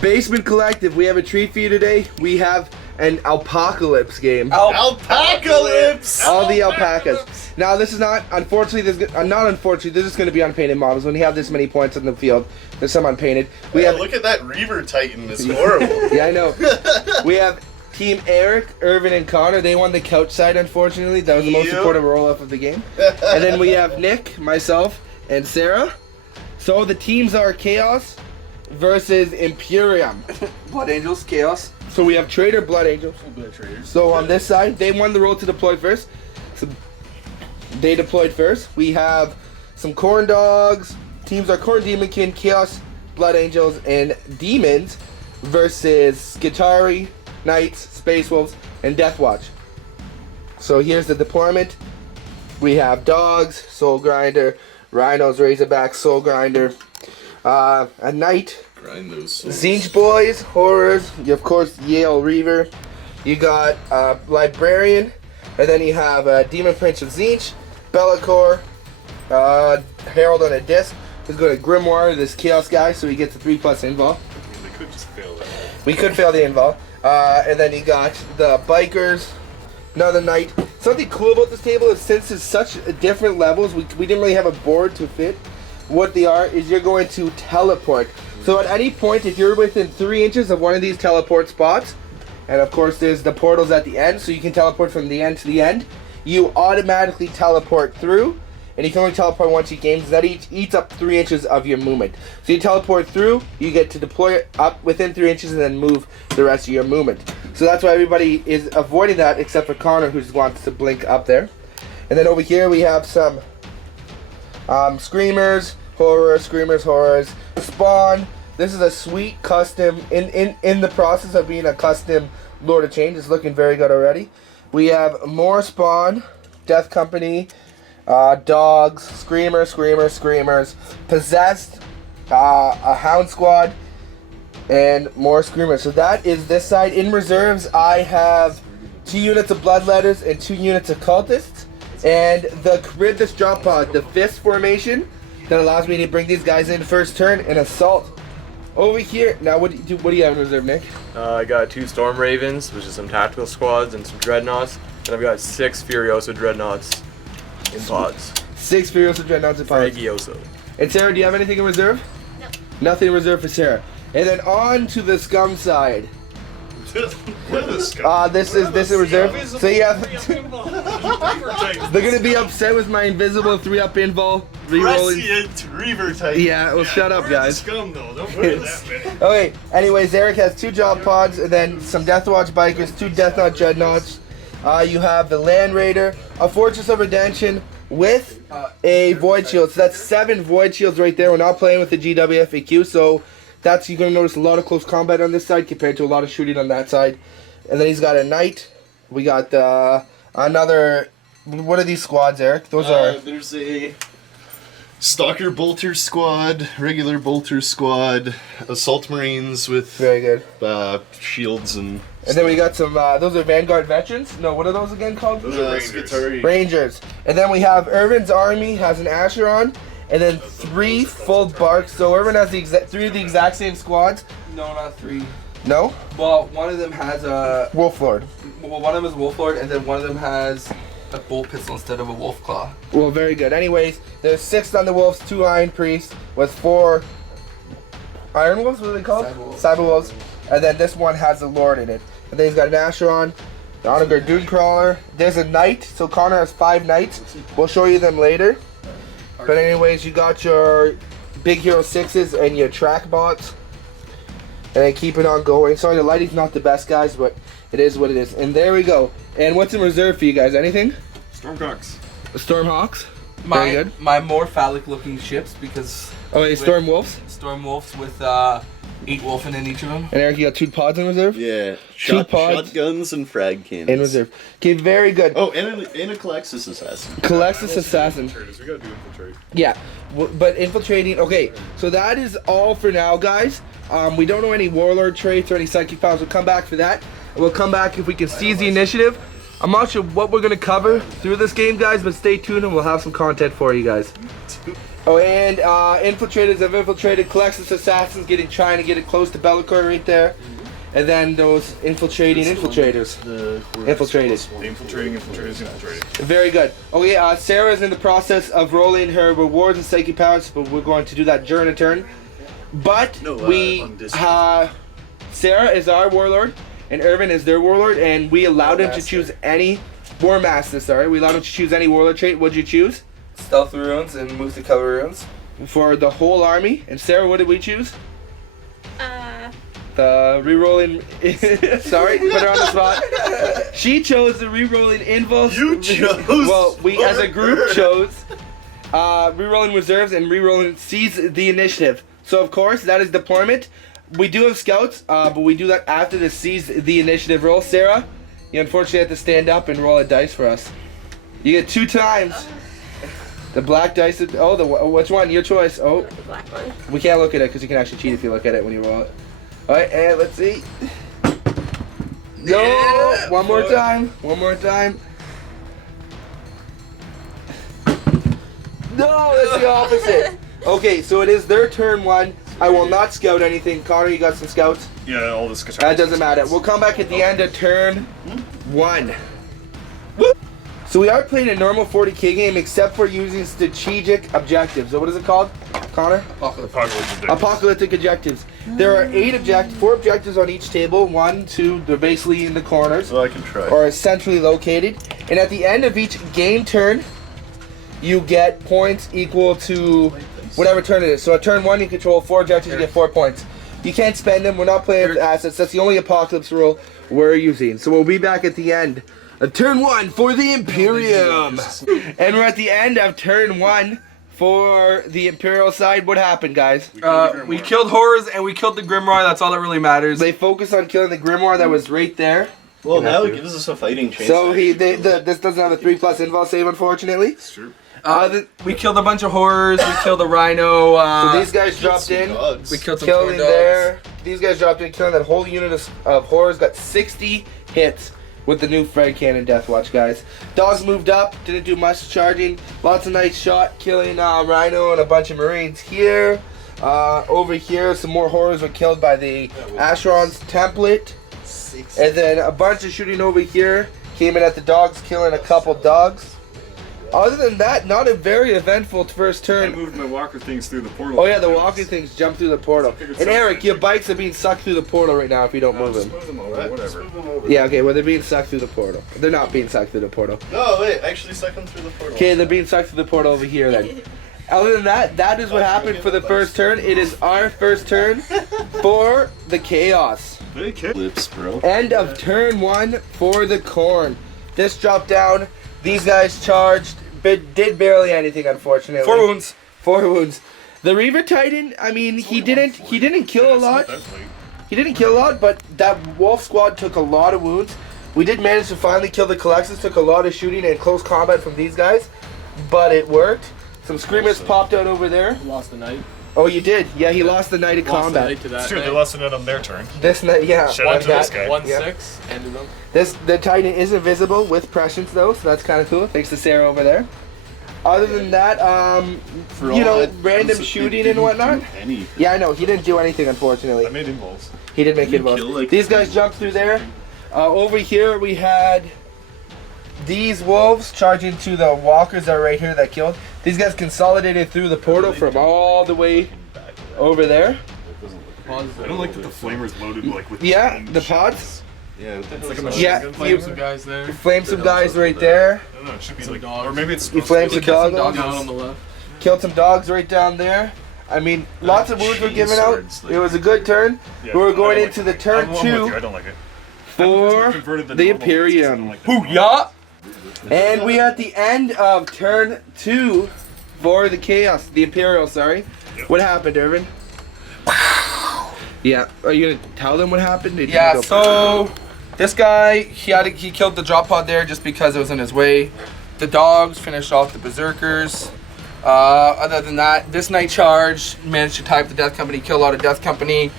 Basement Collective, we have a treat for you today. We have an Apocalypse game. Alpacalypse! All the alpacas. Now this is not, unfortunately, this is going to be unpainted models. When you have this many points on the field, there's some unpainted. Look at that Reaver Titan, it's horrible. Yeah, I know. We have Team Eric, Irvin, and Connor. They won the couch side, unfortunately. That was the most important roll-up of the game. And then we have Nick, myself, and Sarah. So the teams are Chaos versus Imperium. Blood Angels, Chaos. So we have Traitor, Blood Angels. So on this side, they won the roll to deploy first. So they deployed first. We have some Corn Dogs. Teams are Corn Demonkin, Chaos, Blood Angels, and Demons versus Skitari, Knights, Space Wolves, and Death Watch. So here's the deployment. We have Dogs, Soul Grinder, Rhinos, Razorbacks, Soul Grinder, a Knight, Zinch Boys, Horrors, you of course Yale Reaver, you got Librarian, and then you have Demon Prince of Zinch, Bellacore, Herald on a disc. He's going to Grimoire, this Chaos guy, so he gets a 3+ invol. We could just fail that. We could fail the invol. And then you got the Bikers, another Knight. Something cool about this table is since it's such different levels, we didn't really have a board to fit. What they are is you're going to teleport. So at any point, if you're within 3 inches of one of these teleport spots, and of course there's the portals at the end, so you can teleport from the end to the end, you automatically teleport through, and you can only teleport once each game, so that eats up 3 inches of your movement. So you teleport through, you get to deploy it up within 3 inches and then move the rest of your movement. So that's why everybody is avoiding that except for Connor, who just wants to blink up there. And then over here we have some Screamers, Horrors, Screamers, Horrors, Spawn. This is a sweet custom, in the process of being a custom Lord of Change. It's looking very good already. We have more Spawn, Death Company, Dogs, Screamers, Possessed, a Hound Squad, and more Screamers. So that is this side. In reserves, I have 2 units of Bloodletters and 2 units of Cultists. And the Charybdis drop pod, the fist formation, that allows me to bring these guys in first turn and assault. Over here, now what do you have in reserve, Nick? I got 2 Storm Ravens, which is some tactical squads, and some Dreadnoughts. And I've got 6 Furiosa Dreadnoughts in pods. 6 Furiosa Dreadnoughts in pods. Furiosa. And Sarah, do you have anything in reserve? No. Nothing in reserve for Sarah. And then on to the Scum side. This is reserve. So you have. They're gonna be upset with my invisible 3-up invol rerolling. Prescient Reaver Titan. Yeah, well, shut up, guys. Scum though, don't put it that way. Okay. Anyways, Eric has 2 job pods and then some Death Watch Bikers, 2 Death Knot Dreadnoughts. You have the Land Raider, a Fortress of Redemption with a Void Shield. So that's 7 Void Shields right there. We're not playing with the GWFAQ, so that's, you're going to notice a lot of close combat on this side compared to a lot of shooting on that side. And then he's got a Knight. We got another, what are these squads, Eric? Those are... There's a Stalker Bolter Squad, regular Bolter Squad, Assault Marines with very good shields and then we got some, those are Vanguard Veterans? No, what are those again called? those are Skitari. Rangers. And then we have Irvin's army has an Acheron, and then 3 full barks. So Irvin has 3 of the exact same squads. No, not 3. No? Well, one of them has a... Wolf Lord. Well, one of them is Wolf Lord, and then one of them has a bolt pistol instead of a wolf claw. Well, very good. Anyways, there's 6 Thunderwolves, 2 Iron Priests, with 4 Iron Wolves, what are they called? Cyber Wolves. And then this one has a Lord in it. And then he's got an Acheron, the Onager Dune-Crawler. There's a Knight, so Connor has 5 Knights. We'll show you them later. But anyways, you got your Big Hero 6s and your track bots. And then keep it on going. Sorry, the lighting's not the best, guys, but it is what it is. And there we go. And what's in reserve for you guys? Anything? Stormhawks. Stormhawks? Very good. My more phallic looking ships because... Oh, wait, Storm Wolves? Storm Wolves with 8 Wolfen in each of them. And Eric, you got 2 pods in reserve? Yeah. 2 pods. Shotguns and frag cannons. In reserve. Okay, very good. Oh, and a Colexis Assassin. Colexis Assassin. We gotta do infiltrate. Yeah, but infiltrating. Okay, so that is all for now, guys. We don't know any Warlord traits or any Psychic powers. We'll come back for that. We'll come back if we can seize the initiative. I'm not sure what we're gonna cover through this game, guys, but stay tuned and we'll have some content for you guys. Oh, and infiltrators have infiltrated. Colexus assassins trying to get it close to Bellicor right there. And then those infiltrating infiltrators. Infiltrated. Infiltrating. Very good. Okay, Sarah's in the process of rolling her rewards and psychic powers, but we're going to do that during a turn. But Sarah is our warlord, and Irvin is their warlord, and we allowed him to choose any war master. Sorry, we allowed him to choose any warlord trait. What'd you choose? Stealth runes and move to cover runes. For the whole army. And Sarah, what did we choose? The re-rolling. Sorry, put her on the spot. She chose the re-rolling invulse. You chose. Well, we as a group chose re-rolling reserves and re-rolling seize the initiative. So of course that is deployment. We do have scouts, but we do that after the seize the initiative roll. Sarah, you unfortunately have to stand up and roll a dice for us. You get 2 times. The black dice. Which one? Your choice. Oh, The black one. we can't look at it because you can actually cheat if you look at it when you roll it. All right, and let's see. No, Yeah, one more boy. time. One more time. No, that's the opposite. Okay, so it is their turn 1. I will not scout anything. Connor, you got some scouts? Yeah, all this. That doesn't matter. We'll come back at the end of turn 1. So we are playing a normal 40k game except for using strategic objectives. So what is it called, Connor? Apocalyptic objectives. There are 4 objectives on each table. 1, 2, they're basically in the corners So I can try. or centrally located. And at the end of each game turn, you get points equal to whatever turn it is. So at turn 1, you control 4 objectives, you get 4 points. You can't spend them. We're not playing with assets. That's the only apocalypse rule we're using. So we'll be back at the end of turn 1 for the Imperium. And we're at the end of turn 1 for the Imperial side. What happened, guys? We killed horrors and we killed the Grimoire. That's all that really matters. They focused on killing the Grimoire that was right there. Well, now it gives us a fighting chance. So this doesn't have a 3+ invul save, unfortunately. We killed a bunch of horrors. We killed a rhino. So these guys dropped in. we killed some Killing corn dogs. there. These guys dropped in, killing that whole unit of horrors. Got 60 hits with the new Fred Cannon Death Watch, guys. Dogs moved up, didn't do much charging. Lots of nice shot, killing Rhino and a bunch of Marines here. Over here, some more horrors were killed by the Asheron's template. And then a bunch of shooting over here. Came in at the dogs, killing a couple dogs. Other than that, not a very eventful first I turn. moved my walker things through the portal. Oh yeah, the walking things jump through the portal. And Eric, your bikes are being sucked through the portal right now if you don't move Just them. move them over, whatever. Yeah, okay, well they're being sucked through the portal. They're not being sucked through the portal. No, wait, actually suck them through the portal. Okay, they're being sucked through the portal over here then. Other than that, that is what happened for the first turn. It is our first turn for the Chaos. Lips, bro. End of turn 1 for the Corn. This dropped down. These guys charged, but did barely anything, unfortunately. 4 wounds. 4 wounds. The Reaver Titan, I mean, he didn't kill a lot. He didn't kill a lot, but that Wolf Squad took a lot of wounds. We did manage to finally kill the Colexus. Took a lot of shooting and close combat from these guys, but it worked. Some Screamers popped out over there. Lost the knight. Oh, you did? Yeah, he lost the Knight of Combat. To that It's true, they lost it on their turn. This night, yeah. Shout out to this guy. 1-6, ended them. The Titan is invisible with prescience though, so that's kind of cool. Thanks to Sarah over there. Other than that, For you all know, that random Joseph shooting didn't and whatnot. do anything. Yeah, I know. He didn't do anything, unfortunately. I made involves. He did make it kill, both. like, These guys jumped through there. Over here, we had these wolves charging to the walkers that are right here that killed. These guys consolidated through the portal from all the way over there. I don't like that the flamer's loaded like with The pods. Yeah, It's like a machine Yeah, gun Flame flamer. some guys there. Flamed some guys right there. I don't know, it should be Some like, dogs. or maybe it's You supposed flamed to some be. Killed some dogs. dogs Down on the left. Killed some dogs right down there. I mean, lots of wounds were given out. It was a good turn. Yeah, We're I going don't into like the it. turn I'm along with you, 2 I don't like it. for Converted the normal ones, I Imperium. don't like that. Booyah! And we are at the end of turn 2 for the Chaos, the Imperial, sorry. Yep. What happened, Irvin? Yeah, are you gonna tell them what happened? Did you Yeah, go- so this guy, he killed the drop pod there just because it was in his way. The dogs finished off the berserkers. Other than that, this night charge managed to type the Death Company, kill a lot of Death Company.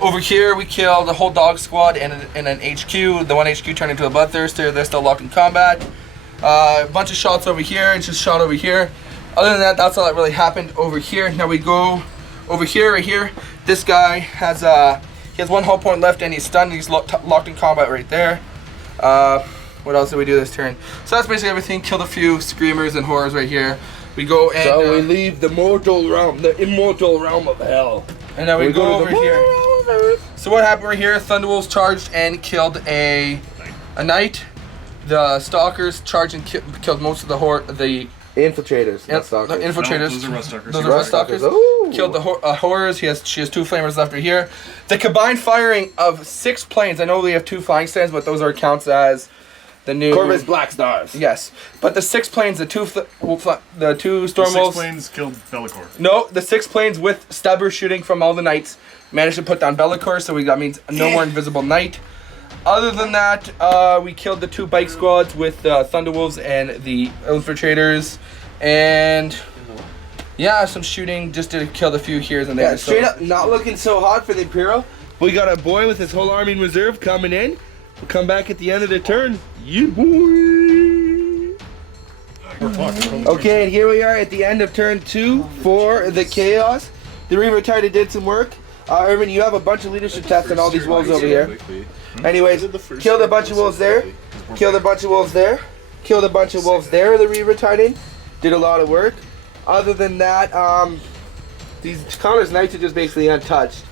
Over here, we killed the whole dog squad and an HQ. The one HQ turned into a bloodthirster. They're still locked in combat. A bunch of shots over here, and just shot over here. Other than that, that's all that really happened over here. Now we go over here, right here. This guy has he has one hull point left, and he's stunned. He's locked in combat right there. What else did we do this turn? So that's basically everything. Killed a few screamers and horrors right here. We go and So we leave the mortal realm, the immortal realm of hell. and then we go over to the here. mortal realm of earth. So what happened right here? Thunderwolves charged and killed a knight. The stalkers charged and killed most of the Infiltrators, not stalkers. infiltrators. those are rust stalkers. Those are rust stalkers. Ooh. Killed the horrors. She has 2 flamers left right here. The combined firing of 6 planes. I know we have 2 flying stands, but those are counts as the new Corvus Black Stars. Yes, but the 6 planes, the two storm 6 wolves. planes killed Bellicor. No, the 6 planes with stubber shooting from all the knights managed to put down Bellicor, so that means no more invisible knight. Other than that, we killed the 2 bike squads with Thunderwolves and the infiltrators, and yeah, some shooting just to kill a few here and there. Yeah, straight up, not looking so hot for the Imperial. We got a boy with his whole army in reserve coming in. We'll come back at the end of the turn. Yeah, boy. We're fucked. Okay, and here we are at the end of turn 2 for the Chaos. The Re-Retarded did some work. Irvin, you have a bunch of leadership tests on all these wolves over here. Anyways, killed a bunch of wolves there. Killed a bunch of wolves there. Killed a bunch of wolves there. The Re-Retarded did a lot of work. Other than that, these Connor's Knights are just basically untouched.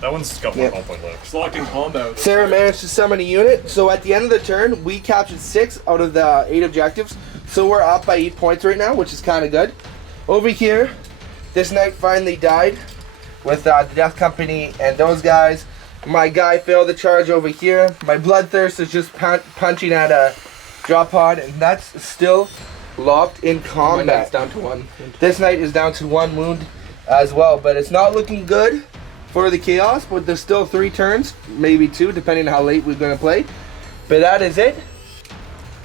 That one's got 1 hull point left. It's locked in combat. Sarah managed to summon a unit, so at the end of the turn, we captured 6 out of the 8 objectives. So we're up by 8 points right now, which is kind of good. Over here, this knight finally died with the Death Company and those guys. My guy failed the charge over here. My Bloodthirst is just punching at a drop pod, and that's still locked in My combat. knight's down to 1. This knight is down to 1 wound as well, but it's not looking good for the Chaos, but there's still 3 turns, maybe 2, depending on how late we're going to play. But that is it.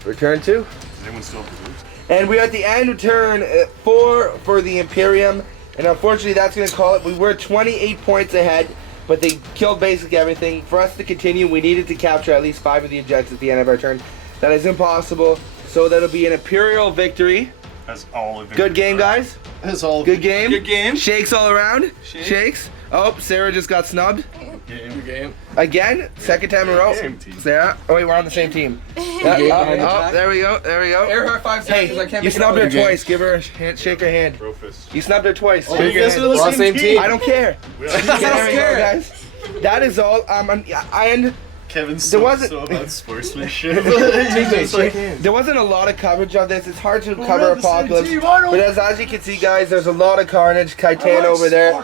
Return 2. Does anyone still have reserves? And we're at the end of turn 4 for the Imperium, and unfortunately that's going to call it. We were 28 points ahead, but they killed basically everything. For us to continue, we needed to capture at least 5 of the objectives at the end of our turn. That is impossible, so that'll be an Imperial victory. Has all of it. Good game, guys. That's all. Good game. Good game. Shakes all around. Shakes. Oh, Sarah just got snubbed. Good game. Again, second time in a row. Same team. Sarah. Oh wait, we're on the same team. Yeah, there we go. There we go. Air her 5 seconds. I Hey, can't you make it snubbed over her again. twice. Give her a hand, shake her hand. Bro fist. You snubbed her twice. Oh, Shake you her guys hand. are the same team. I don't care. We Okay, there we go, guys. That is all. Kevin's There so, wasn't- so about sportsmanship. There wasn't a lot of coverage of this. It's hard to cover Apocalypse. But as you can see, guys, there's a lot of carnage. Kaitan over there.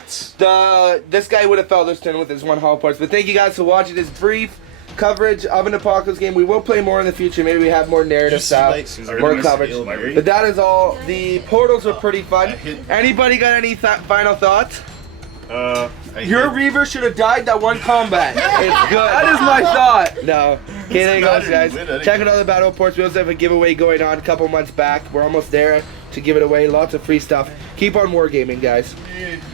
This guy would have felt this turn with his 1 hull points. But thank you guys for watching this brief coverage of an Apocalypse game. We will play more in the future. Maybe we have more narrative style, more coverage. But that is all. The portals were pretty fun. Anybody got any final thoughts? Your Reaver should have died that 1 combat. It's good. That is my thought. No. Okay, there you go, guys. Win anyway. Check out all the battle reports. We also have a giveaway going on a couple months back. We're almost there to give it away. Lots of free stuff. Keep on wargaming, guys.